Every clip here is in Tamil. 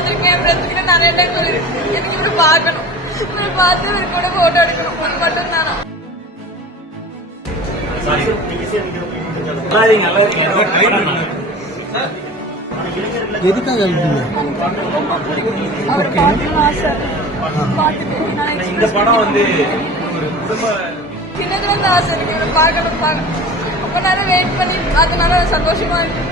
பார்த்துருக்கேன். என் ஃப்ரெண்ட்ஸ் கிட்ட நிறைய டைம் சொல்லியிருக்கேன். எனக்கு இவரை பார்க்கணும், இவரை பார்த்து இவரு கூட போட்டோ எடுக்கணும். அது மட்டும் தானா? எதுக்காக இந்த படம் வந்து சின்னதுல இருந்து ஆசை இருக்கு, இவரை பார்க்கணும் பார்க்கணும். ரொம்ப நேரம் வெயிட் பண்ணி அதனால சந்தோஷமா இருக்கு.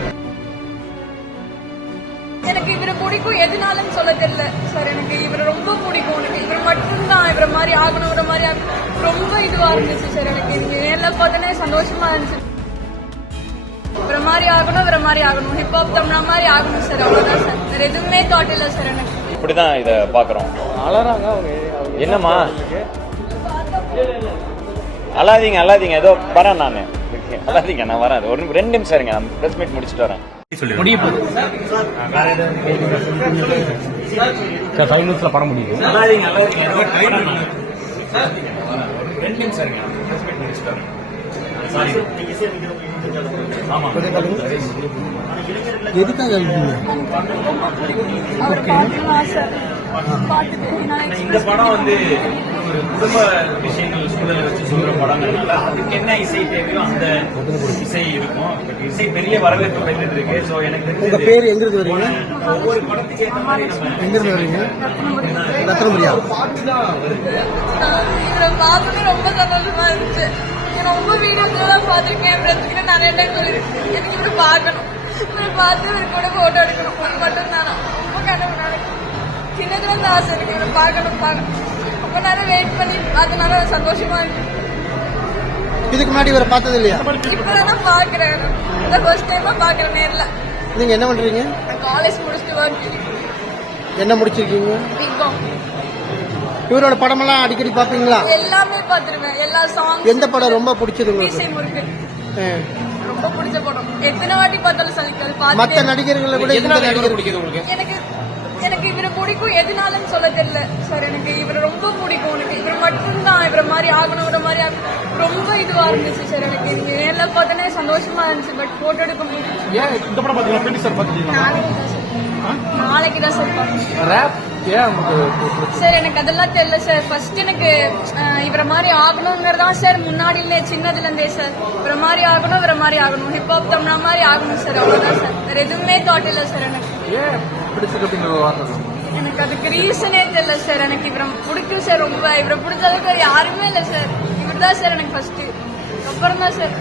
எனக்கு இவரை பிடிக்கும், எதுனாலும் சொல்ல தெரியல சார். எனக்கு இவரை ரொம்ப பிடிக்கும். எனக்கு இவர் மட்டும்தான் இவரை மாதிரி ஆகணும், இவரை மாதிரி ஆகணும். ரொம்ப இதுவா இருந்துச்சு சார். எனக்கு நீங்க நேரில் பார்த்தோன்னே சந்தோஷமா இருந்துச்சு. இவரை மாதிரி ஆகணும், இவரை மாதிரி ஆகணும், ஹிப்ஹாப் தமிழா மாதிரி ஆகணும் சார். அவ்வளவுதான் சார், வேற எதுவுமே தாட் இல்லை சார். எனக்கு இப்படிதான் இதை பாக்குறோம். என்னம்மா அழாதீங்க அழாதீங்க, ஏதோ வரேன் நான். அழாதீங்க, நான் வரேன். ஒரு 2 நிமிஷம் இருங்க, நான் பிரஸ் மீட் முடிச்சுட்டு வரேன். படம் முடியும். அழாதீங்க அழாதீங்க, ஏதோ ட்ரை பண்ணாங்க. 2 நிமிஷம் இருங்க, நான் பிரஸ் மீட் முடிச்சுட்டு வரேன். எதுக்காக இந்த படம் வந்து ஒரு குடும்ப விஷயங்கள் சூழலை வச்சு சொல்ற படங்கிறதுனால அதுக்கு என்ன இசை தேவையோ அந்த இசை இருக்கும். இசை பெரிய வரவேற்பு பெற்று இருக்கு. ஸோ எனக்கு உங்க பேர் எங்க இருந்து வரீங்க? ஒவ்வொரு படத்துக்கு ஏற்ற மாதிரி நம்ம எங்க இருந்து வரீங்க? ரத்னபுரியா? இவரை பார்த்துட்டு ரொம்ப சந்தோஷமா இருந்துச்சு. ரொம்ப வீடியோஸ்லாம் பார்த்துருக்கேன். என் ஃப்ரெண்ட்ஸ் கிட்ட நிறைய டைம் சொல்லியிருக்கேன். எனக்கு இவரை பார்க்கணும், இவரை பார்த்து இவரு கூட போட்டோ எடுக்கணும். அது மட்டும் தானா? ரொம்ப கனவு நடக்கும். சின்னதுல இருந்து ஆசை இருக்கு, இவரை பார்க்கணும் பார்க்கணும். ரொம்ப நேரம் வெயிட் பண்ணி அதனால சந்தோஷமா இருக்கு. இதுக்கு முன்னாடி இவரை பார்த்தது இல்லையா? இப்பதான் பாக்குறேன். இந்த ஃபர்ஸ்ட் டைமா பாக்குறேன் நேர்ல. நீங்க என்ன பண்றீங்க? காலேஜ் முடிச்சுட்டு ஒர்க். என்ன முடிச்சிருக்கீங்க? பிகாம். இவரோட படமெல்லாம் அடிக்கடி பாப்பீங்களா? எல்லாமே பாத்துருவேன். எல்லா சாங். எந்த படம் ரொம்ப பிடிச்சது உங்களுக்கு? முருக்கு ரொம்ப பிடிச்ச படம். எத்தனை வாட்டி பார்த்தாலும் சலிக்காது. மற்ற நடிகர்களை விட எந்த நடிகர் பிடிக்குது உங்களுக்கு? எனக்கு இவரை பிடிக்கும், எதுனாலும் சொல்ல தெரியல சார். எனக்கு இவரை ரொம்ப பிடிக்கும். எனக்கு இவர் மட்டும்தான் இவரை மாதிரி ஆகணும், இவரை மாதிரி ஆகணும். ரொம்ப இதுவா இருந்துச்சு சார். எனக்கு நீங்க நேரில் பார்த்தோன்னே சந்தோஷமா இருந்துச்சு. பட் போட்டோ எடுக்க முடியும். நாளைக்கு தான் சார் பார்த்தேன் சார். எனக்கு அதெல்லாம் தெரியல சார். ஃபர்ஸ்ட் எனக்கு இவரை மாதிரி ஆகணுங்கிறதான் சார். முன்னாடிலே சின்னதுல இருந்தே சார் இவரை மாதிரி ஆகணும், இவரை மாதிரி ஆகணும், ஹிப்ஹாப் தமிழா மாதிரி ஆகணும் சார். அவ்வளவுதான் சார், வேற எதுவுமே தாட் இல்லை சார். எனக்கு அதுக்கு ரீசனே தெரியல சார். எனக்கு இவரை பிடிக்கும் சார். ரொம்ப இவரை பிடிச்ச அளவுக்கு யாருமே இல்லை சார். இவர் தான் சார் எனக்கு ஃபர்ஸ்ட். அப்புறம் தான் சார்